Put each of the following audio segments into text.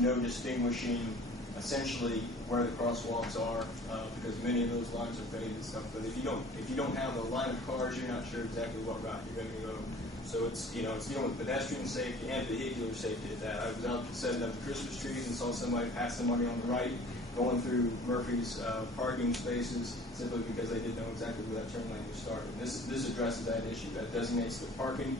no distinguishing essentially where the crosswalks are, because many of those lines are faded and stuff. But if you don't have a line of cars, you're not sure exactly what route you're going to go. So it's dealing with pedestrian safety and vehicular safety at that. I was out setting up Christmas trees and saw somebody pass somebody on the right going through Murphy's parking spaces simply because they didn't know exactly where that turn lane was started. This addresses that issue. That designates the parking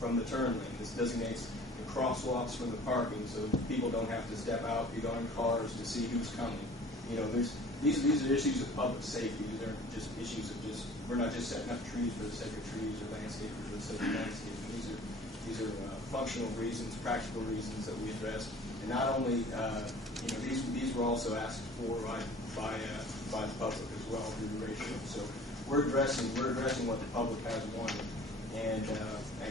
from the turn lane. This designates the crosswalks from the parking, so people don't have to step out behind cars to see who's coming. These are issues of public safety. These aren't just issues of we're not just setting up trees for the sake of trees or landscaping for the sake of landscaping. These are functional reasons, practical reasons that we address. And not only these were also asked for by the public as well through the ratio. So we're addressing what the public has wanted, and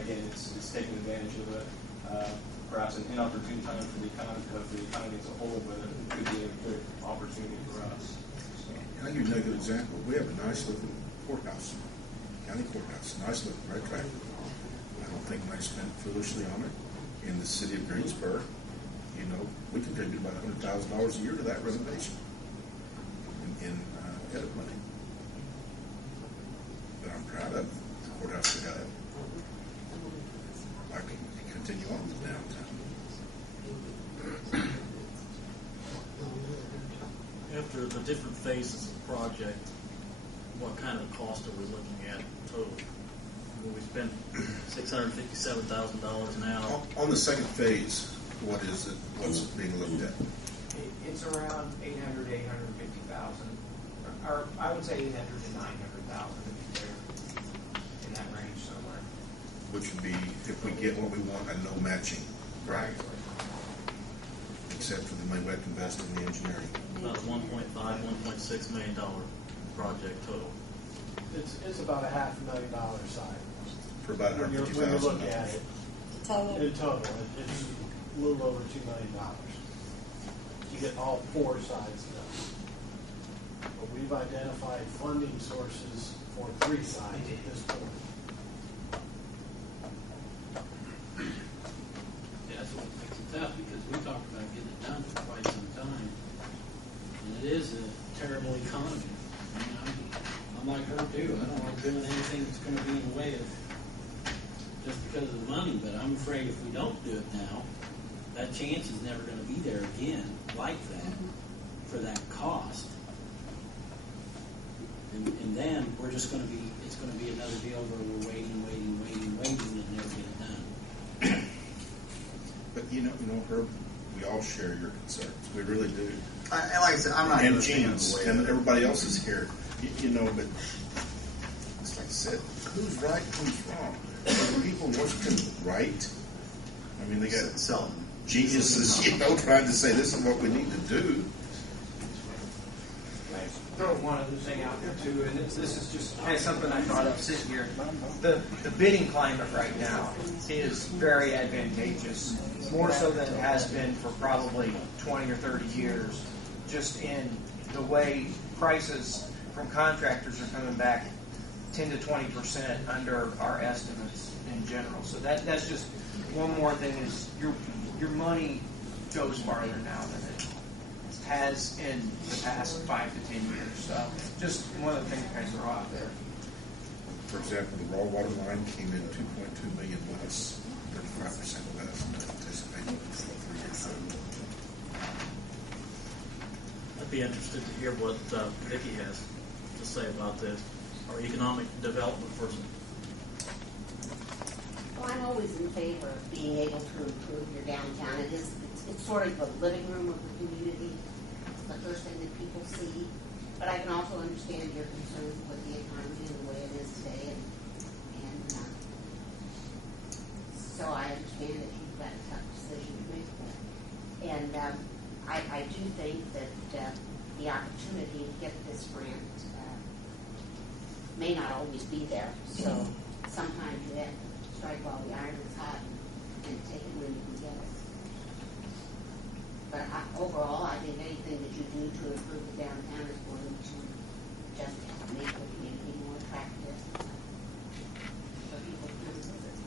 again, it's taking advantage of perhaps an inopportune time for the economy as a whole, but it could be a good opportunity for us. So. I'll give you another good example. We have a nice looking courthouse, county courthouse, nice looking, very attractive. I don't think money spent foolishly on it in the city of Greensburg. We contribute about $100,000 a year to that renovation in edit money. But I'm proud of the courthouse we have. I can continue on with downtown. After the different phases of the project, what kind of cost are we looking at total? We spent $657,000 now. On the second phase, what is it? What's being looked at? It's around 800,000 to 850,000, or I would say 800,000 to 900,000 to be fair, in that range somewhere. Which would be, if we get what we want, a no matching. Right. Except for the money we have to invest in the engineering. About a $1.5, $1.6 million project total. It's about a $500,000 site. For about $150,000. When you look at it, in total, it's a little over $2 million to get all four sides done. But we've identified funding sources for 3 sides at this point. Yeah, that's what makes it tough, because we talked about getting it done for quite some time, and it is a terrible economy. I mean, I'm like her too. I don't want to do anything that's going to be in the way of just because of the money, but I'm afraid if we don't do it now, that chance is never going to be there again like that for that cost. And then we're just going to be, it's going to be another deal where we're waiting and never get it done. But Herb, we all share your concerns. We really do. Like I said, I'm not. And Gene's and everybody else is here. But it's like I said, who's right, who's wrong? Are the people in Washington right? I mean, they got some geniuses, trying to say this is what we need to do. Throw one other thing out there too, and this is just kind of something I thought of sitting here. The bidding climate right now is very advantageous, more so than it has been for probably 20 or 30 years, just in the way prices from contractors are coming back 10 to 20% under our estimates in general. So that's just one more thing, is your money goes farther now than it has in the past 5 to 10 years. So just one of the things I throw out there. For example, the raw water line came in $2.2 million less, 35% less than anticipated for 3 years ago. I'd be interested to hear what Vicki has to say about this, our economic development person. Well, I'm always in favor of being able to improve your downtown. It's sort of the living room of the community. It's the first thing that people see. But I can also understand your concerns with the economy and the way it is today. And so I understand that you've got a tough decision to make. And I do think that the opportunity to get this grant may not always be there. So sometimes you have to strike while the iron is hot and take it when you can get it. But overall, I think anything that you do to improve the downtown is going to just make the community more attractive for people to come visit.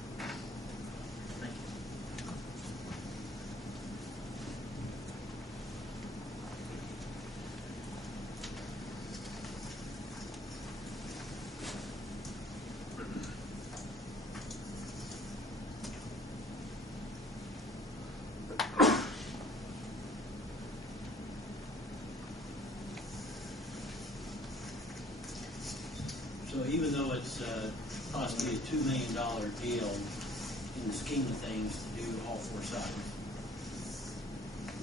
Thank you. possibly a $2 million deal in the scheme of things to do all 4 sides.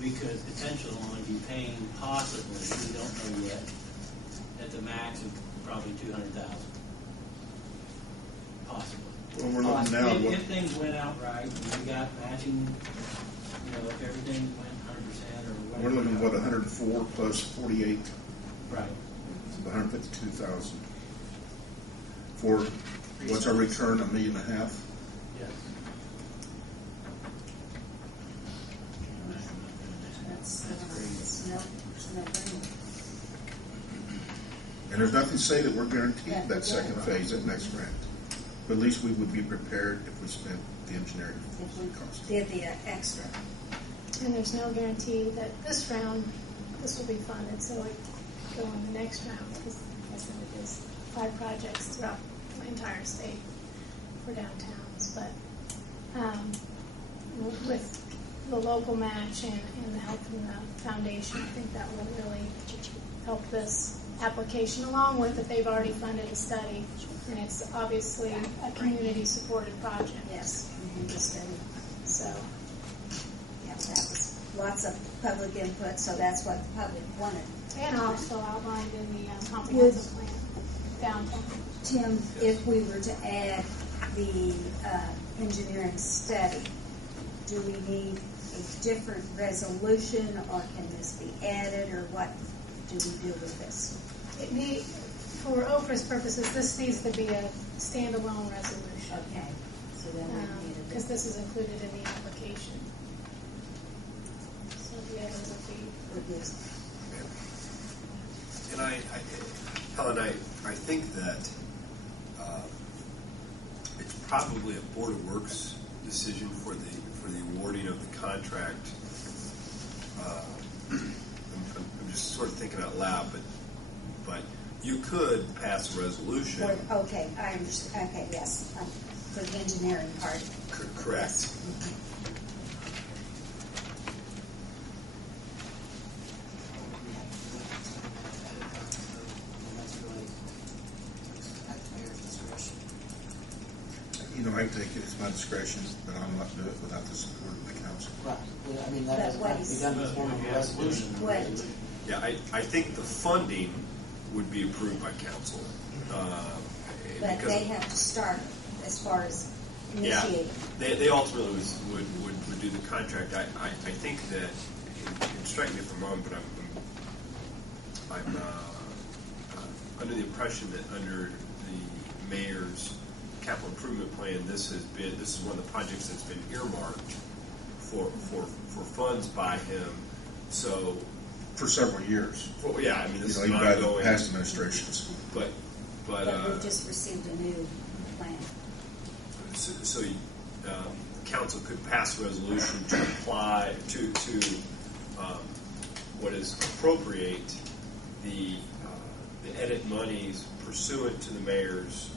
We could potentially only be paying possibly, we don't know yet, at the max of probably $200,000. Possibly. Well, we're looking now at what, If things went out right, and we got matching, if everything went 100% or whatever. we're looking at what, 104 plus 48, Right. so 152,000. For, what's our return, $1.5 million? Yes. It's no brainer. And there's nothing to say that we're guaranteed that second phase, that next grant. But at least we would be prepared if we spent the engineering If we cost. did the extra. And there's no guarantee that this round, this will be funded, so it go on the next round, because I said it is 5 projects throughout the entire state for downtowns. But with the local match and the help from the foundation, I think that will really help this application, along with that they've already funded a study, and it's obviously a community-supported project. Yes. The study. So, Yeah, that was lots of public input, so that's what the public wanted. and also outlined in the comprehensive plan, downtown. Tim, if we were to add the engineering study, do we need a different resolution, or can this be added, or what do we do with this? For OFRA's purposes, this needs to be a standalone resolution, Okay, so then we need a because this is included in the application. So the others will be. with this. And Helen, I think that it's probably a Board of Works decision for the awarding of the contract. I'm just sort of thinking out loud, but you could pass a resolution. Okay, I understand. Okay, yes, for the engineering part. Correct. Yes. You know, I take it, it's my discretion, but I'll not do it without the support of the council. Right. Well, I mean, that But doesn't what have to be is- done in the form of a resolution. Wait. Yeah, I think the funding would be approved by council. But because- they have to start as far as Yeah, initiating. they ultimately would do the contract. I think that, and strike me if I'm wrong, but I'm under the impression that under the mayor's capital improvement plan, this is one of the projects that's been earmarked for funds by him. So, For several years. well, yeah, I mean, this is Even an by the ongoing. past administrations. But But we've just received a new plan. So council could pass a resolution to apply to what is appropriate the edit monies pursuant to the mayor's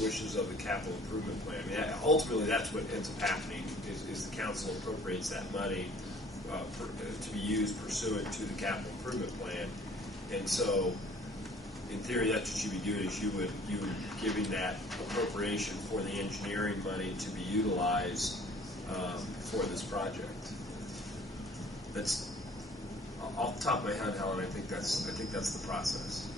wishes of the capital improvement plan. I mean, ultimately, that's what ends up happening is the council appropriates that money to be used pursuant to the capital improvement plan, and so. In theory, that's what you'd be doing is you would giving that appropriation for the engineering money to be utilized for this project. That's off the top of my head, Helen. I think that's the process.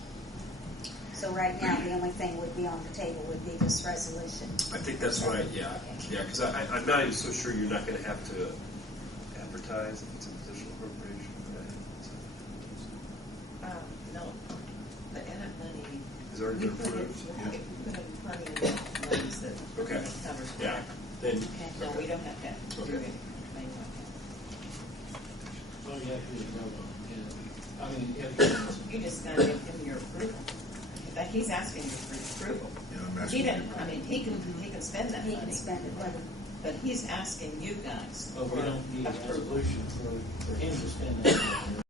So right now, the only thing would be on the table would be this resolution. I think that's right. Yeah, because I'm not even so sure you're not going to have to advertise if it's an additional appropriation for that. No, the edit money. Is already We been put in, approved. we put in plenty of monies that Okay. covers. Yeah. Then. No, we don't have to do Okay. anything like that. Well, you have to do the robo, I mean, if You just gotta give him your approval. Like, he's asking you for approval. You know, I'm He asking- didn't, I mean, he can spend that He can money, spend it, whether but he's asking you guys But for we don't need a approval. resolution for him to spend that